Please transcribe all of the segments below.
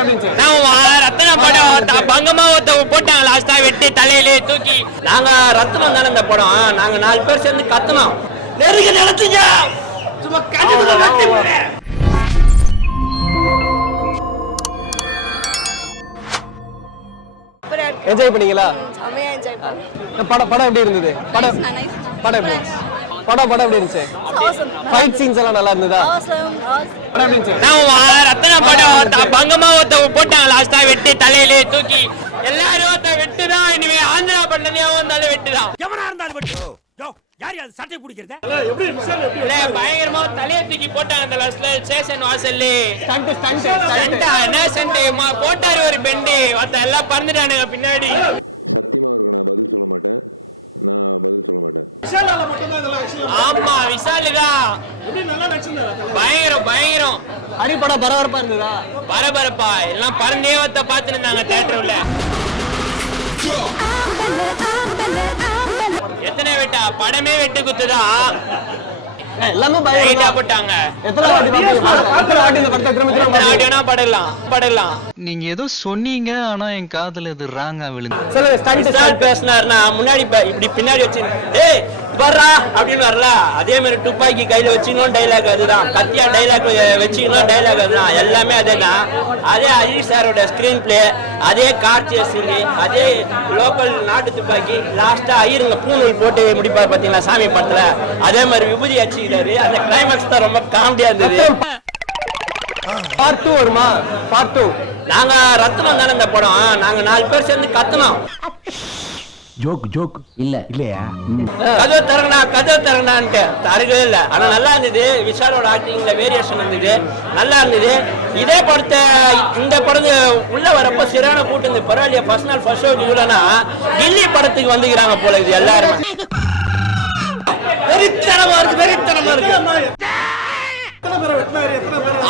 ரத்னா படம் பங்கமா போட்டாங்க லாஸ்டா வெட்டி தலையிலே தூக்கி. நாங்க ரத்னம் தானே இந்த படம். நாங்க 4 பேர் சேர்ந்து கத்துனோம். நெருங்க நடத்துங்க சும்மா கண்டிப்பா வெட்டி போறேன். என்ஜாய் பண்ணீங்களா? செமையா என்ஜாய் பண்ணேன். படம் எப்படி இருந்தது? படம் எப்படி இருந்துச்சு? ஃபைட் சீன்ஸ் எல்லாம் நல்லா இருந்ததா? படம் எப்படி இருந்துச்சு? ரத்னா படம் பங்கமா போட்டாங்க லாஸ்டா வெட்டி தலையிலே தூக்கி. எல்லாரும் வெட்டுதான். இனிமே ஆந்திரா பண்ணதே வந்தாலும் வெட்டுதான். எவனா இருந்தாலும் வெட்டு. யார் யார் சட்டை பிடிக்கிறத? பயங்கரமா தலையை தூக்கி போட்டாங்க அந்த லாஸ்ட்ல ஸ்டேஷன் வாசல்ல. போட்டாரு ஒரு பெண்டு. எல்லாம் பறந்துட்டானுங்க பின்னாடி. ஆமா விஷாலுதான் பயங்கரம். அடிப்படம் பரபரப்பா இருந்ததா? பரபரப்பா எல்லாம் பரந்தேவத்தை பார்த்துட்டு இருந்தாங்க தியேட்டர்ல. எத்தனை வெட்டா படமே வெட்டு குத்துதா. எல்லாமே பயங்கரமா போட்டாங்க. எத்தனை வாட்டி இந்த படத்தை திரும்ப படலாம். நீங்க ஏதோ சொன்னீங்க, ஆனா என் காதுல இது ராங்கா விழுந்து. சொல்லுங்க. ஸ்டாண்ட் பேசினாருன்னா முன்னாடி இப்படி பின்னாடி வச்சு ஏய் வர்றா அப்படின்னு வரல. அதே மாதிரி துப்பாக்கி கையில வச்சுக்கணும் டைலாக் அதுதான். கத்தியா டைலாக் வச்சுக்கணும் டைலாக் அதுதான். எல்லாமே அதேதான். அதே அஜித் சாரோட ஸ்கிரீன் பிளே, அதே கார் சேசிங், அதே லோக்கல் நாட்டு துப்பாக்கி. லாஸ்டா ஐயருங்க பூநூல் போட்டு முடிப்பார் பாத்தீங்களா சாமி படத்துல. அதே மாதிரி விபூதி அடிச்சுக்கிறாரு. அந்த கிளைமேக்ஸ் தான் ரொம்ப காமெடியா இருந்தது. பார்ட் 2 வருமா? பார்ட் 2 நாங்க ரத்னம் தானே இந்த படம். நாங்க 4 பேர் சேர்ந்து கத்துனோம். ஜோக் இல்லையா? கதவை தரங்கனான்ட்டு தரவே இல்லை. ஆனா நல்லா இருந்தது. விஷாலோட ஆக்டிங்ல வேரியேஷன் இருந்தது, நல்லா இருந்தது. இதே படத்தை இந்த படம் உள்ள வரப்ப சரியான கூட்டம் இருந்து பரவாயில்லையா. ஃபர்ஸ்ட் நாள் ஃபர்ஸ்ட் ஷோக்கு இவ்வளோனா கில்லி படத்துக்கு வந்துக்கிறாங்க போல. இது எல்லாருமே வெறித்தனமா இருக்கு.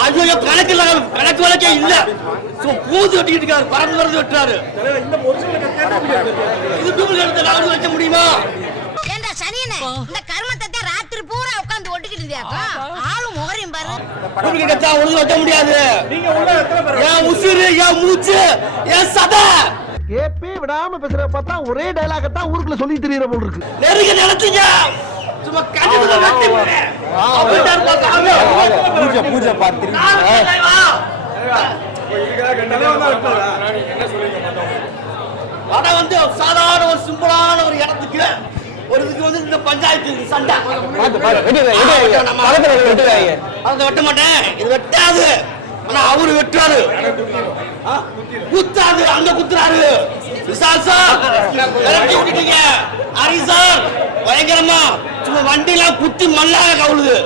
ஐயோ கணக்கு வழக்கே இல்ல. பூது வெட்டிக்கிட்டு இருக்காரு. பறந்து வரது வெட்டுறாரு. இது டூப்ளிகேட் நாலு வைக்க முடியுமா? ஏண்டா சனியனே, இந்த கர்மத்தை ராத்திரி பூரா உட்கார்ந்து ஒட்டிக்கிட்டு இருந்தியாக்கா? ஆளும் முகரையும் பாரு. டூப்ளிகேட் தான் ஒழுங்கா வைக்க முடியாது. என் உசிறு, என் மூச்சு, என் சதை ஏப்பே விடாம பேசுற பார்த்தா ஒரே டயலாக தான் ஊருக்குள்ள சொல்லி தெரியற போல இருக்கு. நெருங்க நடத்துங்க சும்மா கண்டிப்பா வெட்டி போறேன். பூஜை பார்த்திருக்கீங்க? அத சாதாரண ஒரு சிம்பிளான ஒரு இடத்துக்கு ஒரு இதுக்கு இந்த பஞ்சாயத்து சண்டை. அதை வெட்ட மாட்டேன். இது வெட்டாது. ஆனா அவரு வெட்டுறாரு. குத்தாது. அங்க குத்துறாரு. விசால் சார் விரட்டி விட்டுட்டீங்க. ஹரி சார் பயங்கரமா சும்மா வண்டி எல்லாம் குத்தி மல்லாக கவுளுது.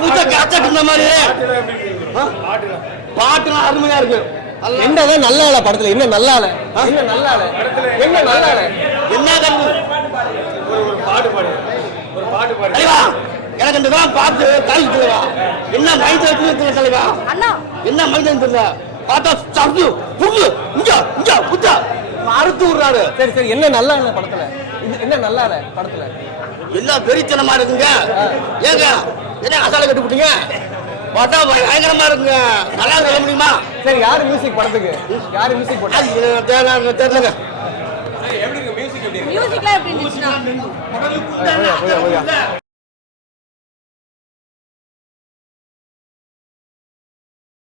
பூச்சை காய்ச்சட்டு இந்த மாதிரி பாட்டுலாம் அருமையா இருக்கு. என்னதான் நல்ல ஆள படத்துல? என்ன நல்ல ஆள? என்ன தலைவா எனக்கு இந்த பாட்டு தலைவா என்ன மைண்ட் தலைவா என்ன மைண்ட் தெரியல. பார்த்தா சப்து புல்லு இங்க புத்தா அறுத்து விடுறாரு. சரி என்ன நல்ல ஆள படத்துல? என்ன நல்ல ஆள படத்துல? எல்லாம் வெறித்தனமா இருக்குங்க. ஏங்க என்ன அசால கட்டு போட்டீங்க? பார்த்தா பயங்கரமா இருக்குங்க. நல்லா சொல்ல முடியுமா? சரி யாரு மியூசிக் படத்துக்கு? யாரு மியூசிக் போட்டா? தெரியலங்க. மியூசிக்லாம் எப்படி இருந்துச்சுன்னா